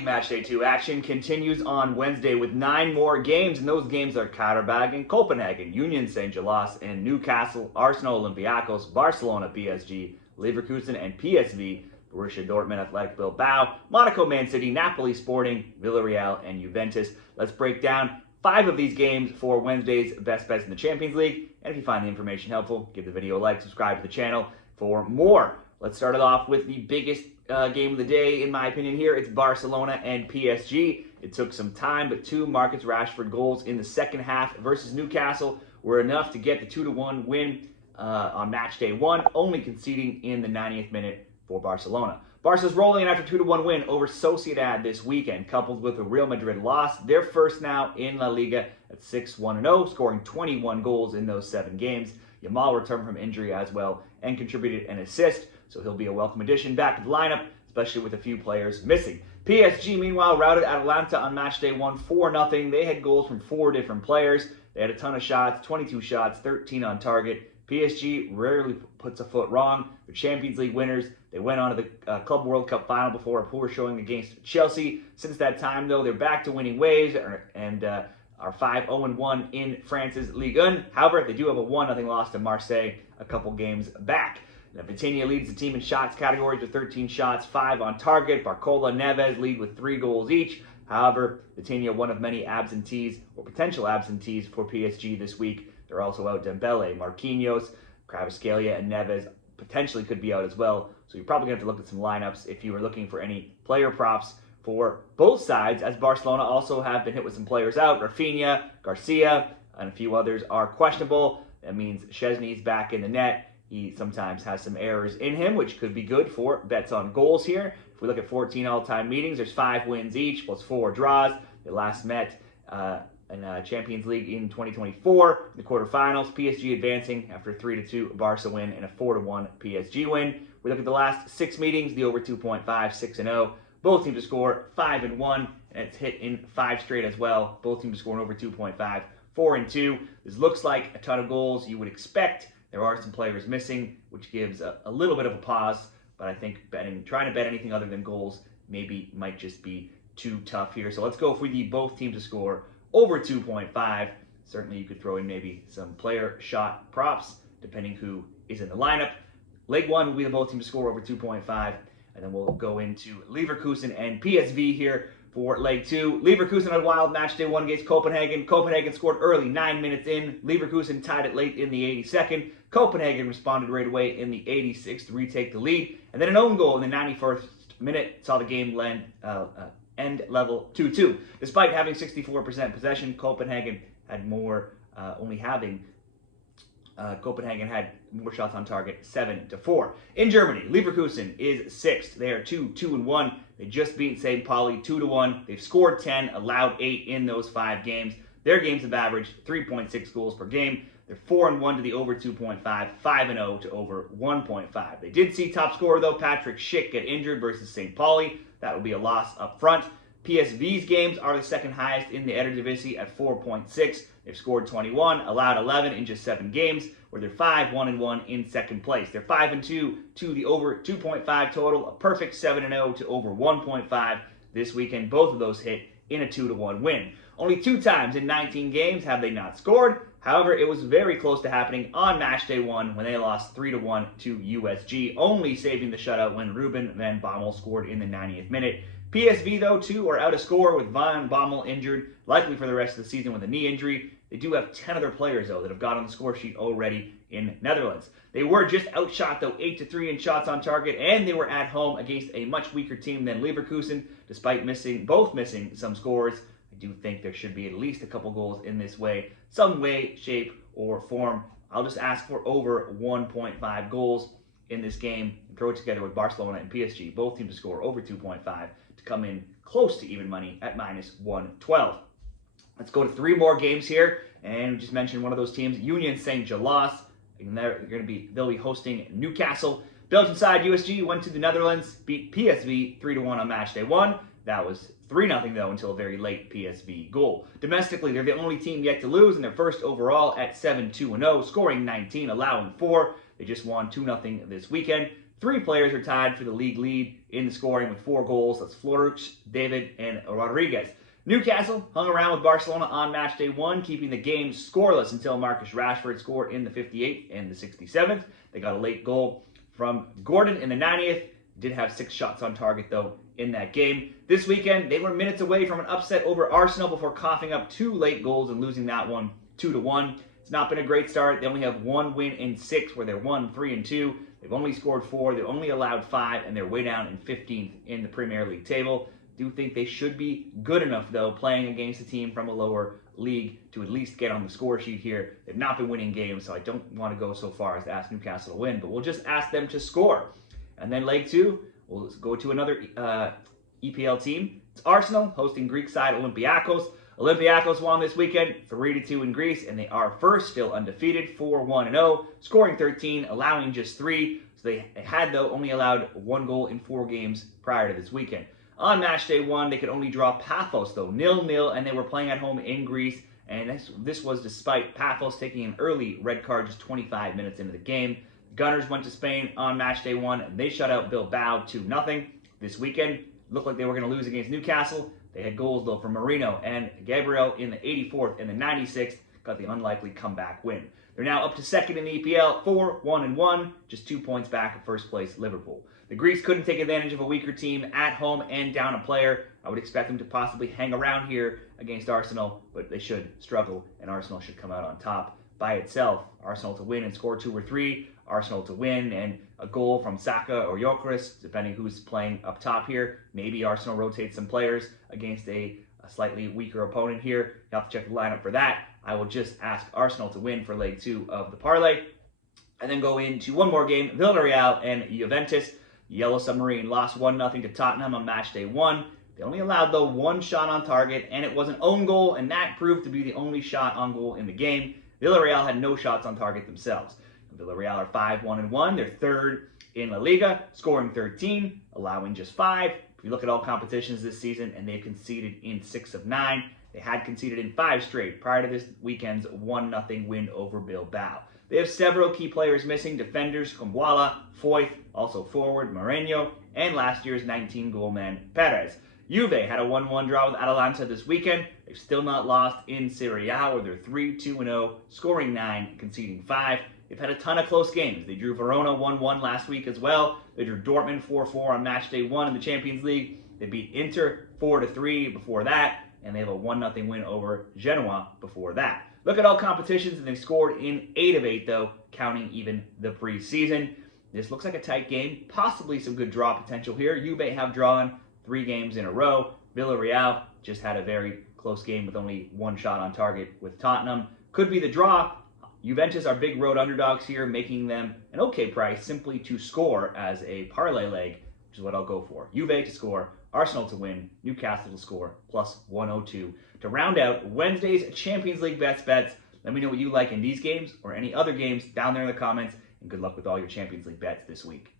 League Matchday 2 action continues on Wednesday with 9 more games, and those games are Qarabag and Copenhagen, Union Saint-Gilloise and Newcastle, Arsenal, Olympiacos, Barcelona, PSG, Leverkusen and PSV, Borussia, Dortmund, Athletic Bilbao, Monaco, Man City, Napoli, Sporting, Villarreal, and Juventus. Let's break down 5 of these games for Wednesday's best bets in the Champions League. And if you find the information helpful, give the video a like, subscribe to the channel for more. Let's start it off with the biggest game of the day, in my opinion here. It's Barcelona and PSG. It took some time, but 2 Marcus Rashford goals in the second half versus Newcastle were enough to get the 2-1 win on match day 1, only conceding in the 90th minute for Barcelona. Barca's rolling after 2-1 win over Sociedad this weekend, coupled with a Real Madrid loss. They're first now in La Liga at 6-1-0, scoring 21 goals in those 7 games. Yamal returned from injury as well and contributed an assist, so he'll be a welcome addition back to the lineup, especially with a few players missing. PSG, meanwhile, routed Atalanta on match day 1 4-0. They had goals from 4 different players. They had a ton of shots, 22 shots, 13 on target. PSG rarely puts a foot wrong. They're Champions League winners. They went on to the Club World Cup final before a poor showing against Chelsea. Since that time, though, they're back to winning ways and are 5-0-1 in France's Ligue 1. However, they do have a 1-0 loss to Marseille a couple games back. Now, Metivier leads the team in shots categories with 13 shots, 5 on target. Barcola and Neves lead with 3 goals each. However, Metivier, one of many absentees or potential absentees for PSG this week. They're also out Dembele, Marquinhos, Kvaratskhelia, and Neves potentially could be out as well. So you're probably going to have to look at some lineups if you were looking for any player props for both sides, as Barcelona also have been hit with some players out. Rafinha, Garcia, and a few others are questionable. That means Szczesny's back in the net. He sometimes has some errors in him, which could be good for bets on goals here. If we look at 14 all-time meetings, there's 5 wins each plus 4 draws. They last met in Champions League in 2024, the quarterfinals. PSG advancing after a 3-2 Barca win and a 4-1 PSG win. We look at the last 6 meetings, the over 2.5, 6-0. Both teams to score 5-1, and it's hit in 5 straight as well. Both teams to score over 2.5, 4-2. This looks like a ton of goals you would expect. There are some players missing, which gives a little bit of a pause, but I think trying to bet anything other than goals might just be too tough here. So let's go for the both teams to score over 2.5. Certainly you could throw in maybe some player shot props, depending who is in the lineup. Leg 1 will be the both teams to score over 2.5, and then we'll go into Leverkusen and PSV here for leg 2. Leverkusen had a wild match day 1 against Copenhagen. Copenhagen scored early, 9 minutes in. Leverkusen tied it late in the 82nd. Copenhagen responded right away in the 86th to retake the lead. And then an own goal in the 91st minute saw the game end level 2-2. Despite having 64% possession, Copenhagen had Copenhagen had more shots on target, 7-4. In Germany, Leverkusen is 6th. They are 2-1. They just beat St. Pauli 2-1. They've scored 10, allowed 8 in those 5 games. Their games have averaged 3.6 goals per game. They're 4-1 to the over 2.5, 5-0 to over 1.5. They did see top scorer, though, Patrick Schick, get injured versus St. Pauli. That will be a loss up front. PSV's games are the second highest in the Eredivisie at 4.6. They've scored 21, allowed 11 in just 7 games, where they're 5-1-1 in second place. They're 5-2 to the over 2.5 total, a perfect 7-0 to over 1.5 this weekend. Both of those hit in a 2-1 win. Only 2 times in 19 games have they not scored. However, it was very close to happening on match day 1 when they lost 3-1 to USG, only saving the shutout when Ruben van Bommel scored in the 90th minute. PSV, though, too, are out of score with Van Bommel injured, likely for the rest of the season with a knee injury. They do have 10 other players, though, that have got on the score sheet already in Netherlands. They were just outshot, though, 8-3 in shots on target, and they were at home against a much weaker team than Leverkusen, despite both missing some scores. I do think there should be at least a couple goals in this way, some way, shape, or form. I'll just ask for over 1.5 goals in this game and throw it together with Barcelona and PSG. Both teams to score over 2.5 to come in close to even money at -112. Let's go to 3 more games here, and we just mentioned one of those teams, Union Saint-Gilloise. They'll be hosting Newcastle. Belgian side USG went to the Netherlands, beat PSV 3-1 on match day 1. That was 3-0 though until a very late PSV goal. Domestically, they're the only team yet to lose, and they're first overall at 7-2-0, scoring 19, allowing 4. They just won 2-0 this weekend. Three players are tied for the league lead in the scoring with 4 goals. That's Florux, David, and Rodriguez. Newcastle hung around with Barcelona on matchday 1, keeping the game scoreless until Marcus Rashford scored in the 58th and the 67th. They got a late goal from Gordon in the 90th. Did have 6 shots on target, though, in that game. This weekend, they were minutes away from an upset over Arsenal before coughing up 2 late goals and losing that one 2-1. It's not been a great start. They only have 1 win in 6, where they're 1-3-2. They've only scored 4. They've only allowed 5, and they're way down in 15th in the Premier League table. Do think they should be good enough, though, playing against a team from a lower league to at least get on the score sheet here. They've not been winning games, so I don't want to go so far as to ask Newcastle to win, but we'll just ask them to score. And then leg 2, we'll go to another EPL team. It's Arsenal hosting Greek side Olympiacos. Olympiacos won this weekend 3-2 in Greece, and they are first, still undefeated, 4-1-0, scoring 13, allowing just 3. So they had, though, only allowed 1 goal in 4 games prior to this weekend. On matchday 1, they could only draw Paphos, though, 0-0, and they were playing at home in Greece. And this was despite Paphos taking an early red card just 25 minutes into the game. Gunners went to Spain on matchday 1, and they shut out Bilbao 2-0. This weekend, looked like they were going to lose against Newcastle. They had goals, though, from Marino and Gabriel in the 84th and the 96th. Got the unlikely comeback win. They're now up to second in the EPL, 4-1-1, just 2 points back of first place Liverpool. The Greeks couldn't take advantage of a weaker team at home and down a player. I would expect them to possibly hang around here against Arsenal, but they should struggle, and Arsenal should come out on top by itself. Arsenal to win and score 2 or 3. Arsenal to win and a goal from Saka or Gyökeres, depending who's playing up top here. Maybe Arsenal rotates some players against a slightly weaker opponent here. You have to check the lineup for that. I will just ask Arsenal to win for leg 2 of the parlay. And then go into one more game, Villarreal and Juventus. Yellow Submarine lost 1-0 to Tottenham on matchday 1. They only allowed, though, 1 shot on target, and it was an own goal, and that proved to be the only shot on goal in the game. Villarreal had no shots on target themselves. Villarreal are 5-1-1. They're third in La Liga, scoring 13, allowing just 5. If you look at all competitions this season, and they've conceded in 6 of 9. They had conceded in 5 straight prior to this weekend's 1-0 win over Bilbao. They have several key players missing: defenders Kumbuala, Foyth, also forward Moreno, and last year's 19-goal man Perez. Juve had a 1-1 draw with Atalanta this weekend. They've still not lost in Serie A, where they're 3-2-0, scoring 9, conceding 5. They've had a ton of close games. They drew Verona 1-1 last week as well. They drew Dortmund 4-4 on matchday 1 in the Champions League. They beat Inter 4-3 before that, and they have a 1-0 win over Genoa before that. Look at all competitions, and they've scored in 8 of 8, though, counting even the preseason. This looks like a tight game, possibly some good draw potential here. Juve have drawn 3 games in a row. Villarreal just had a very close game with only 1 shot on target with Tottenham. Could be the draw. Juventus are big road underdogs here, making them an okay price simply to score as a parlay leg, which is what I'll go for. Juve to score, Arsenal to win, Newcastle to score, plus 102. To round out Wednesday's Champions League bets. Let me know what you like in these games or any other games down there in the comments, and good luck with all your Champions League bets this week.